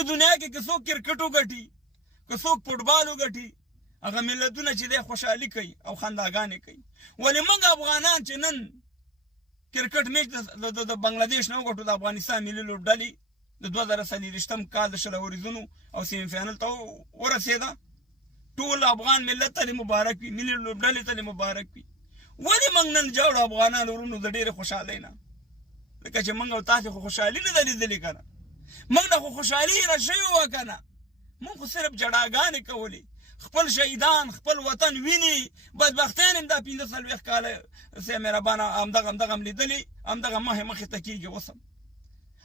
ټولې دنیا کې که څوک کرکټ وګټي که څوک فوټبال وګټي هغه ملتونه چې دی خوشحالي کوي او خنداګانې کوي. ولې موږ افغانان چې نن کرکټ میچ د بنګلادیش نه وګټو د افغانستان ملي لوبډلې د 2023 کال د شل اوریزونو او سیمي فاینل ته ورسېده، ټول افغان ملت ته مبارک وي، ملي لوبډلې ته مبارک وي. ولې موږ نن جوړ افغانان ورونو د ډېرې خوشحالۍ نه؟ لکه چې موږ او تاسې خو خوشحالي نه ده لیدلې که نه، موږ نه خو خوشحالي هېره شوې وه که نه، موږ خو صرف جړاګانې کولې، خپل شهیدان خپل وطن ویني بدبختیان هم دا 45 کاله سه مهربانه همدغه هم لیدلي، همدغه مخې ته کېږي. اوس هم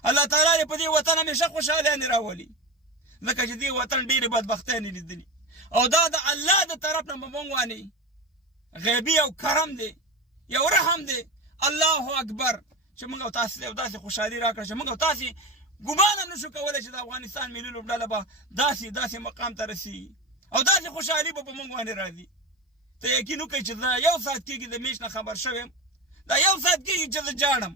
الله تعالی دې په دې وطن همیشه خوشحالیانې راولي، ځکه چې دې وطن ډېرې بدبختیانې لیدلي او دا د الله د طرف نه به موږ وانې غیبي او کرم دی، یو رحم دی. الله اکبر چې موږ او تاسې یو داسې خوشحالي راکړه چې موږ او تاسې ګمان هم نشو کولی چې د افغانستان ملي لوبډله به داسې مقام ته رسېږي او داسې خوشحالي به په موږ باندې راځي. ته یقین وکړئ چې دا یو ساعت کېږي د میچ نه خبر شوی یم، دا یو ساعت کېږي چې زه جاړم،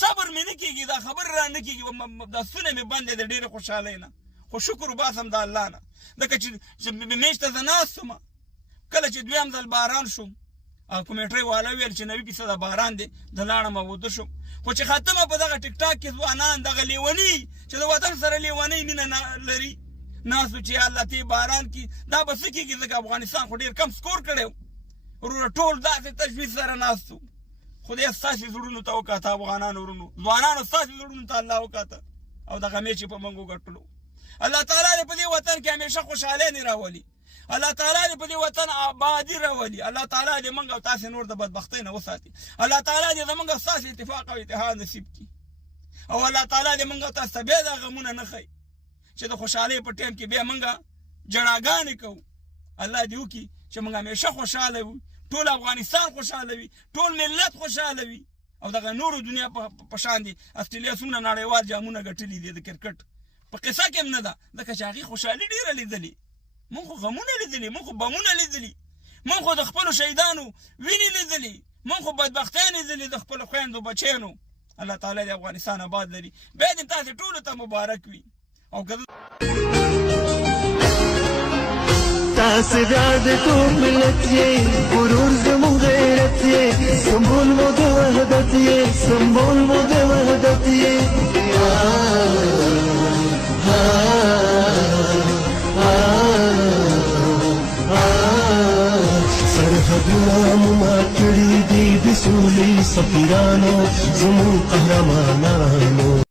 صبر مې نه کېږي، دا خبرې را نه کېږي، دا ستونی مې بند دی د ډېرې خوشحالۍ نه. خو شکر وباسم د الله نه، ځکه چې میچ ته زه ناست وم، کله چې دویم ځل باران شو کمیټرۍ والا ویل چې 90% باران دی، د لاړم او وده شم. خو چې ختمه په دغه ټیک ټاک کې ځوانان دغه لیوني چې د وطن سره لیونۍ مینه لري ناستو چې الله ته باران کې دا به څه کېږي، ځکه افغانستان خو ډېر کم سکور کړی وروره، ټول داسې تشویش سره ناستو. خدای ستاسې زړونو ته وکاته افغانانو ورونو، ځوانانو ستاسې زړونو ته الله وکاته او دغه میچ یې په موږ وګټلو. الله تعالی دې په دې وطن کې همیشه خوشحالۍ راولي، الله تعالی دې په دې وطن آبادي راولي، الله تعالی دې موږ او تاسې نور د بدبختۍ نه وساتي، الله تعالی دې زموږ او ستاسې اتفاق او اتحاد نصیب کړي او الله تعالی دې موږ او تاسو ته بیا دا غمونه نه ښایي چې د خوشحالۍ په ټایم کې بیا موږ جړاګانې کوو. الله دې وکړي چې موږ همیشه خوشحاله وي، ټول افغانستان خوشحاله وي، ټول ملت خوشحاله وي او دغه نورو دنیا په شان دي. استرالیا څومره نړیوال جامونه ګټلي دي د کرکټ، په قصه کې هم نه ده، ځکه چې هغې خوشحالي ډېره لیدلې، موږ خو غمونه لیدلي، موږ خو بمونه لیدلي، موږ خو د خپلو شهیدانو وینې لیدلي، موږ خو بدبختیان لیدلي د خپلو خویندو بچیانو. الله تعالی د افغانستان آباد لري، بیا دې تاسې ټولو ته مبارک وي. او که تاسې بیا د ټول ملت یې، غرور زموږ غیرت یې، سمبول مو د وحدت یې، سمبول مو د وحدت یې. سرحدونه مو مات کړي دي د سولې سفیرانو، زموږ قهرمانانو.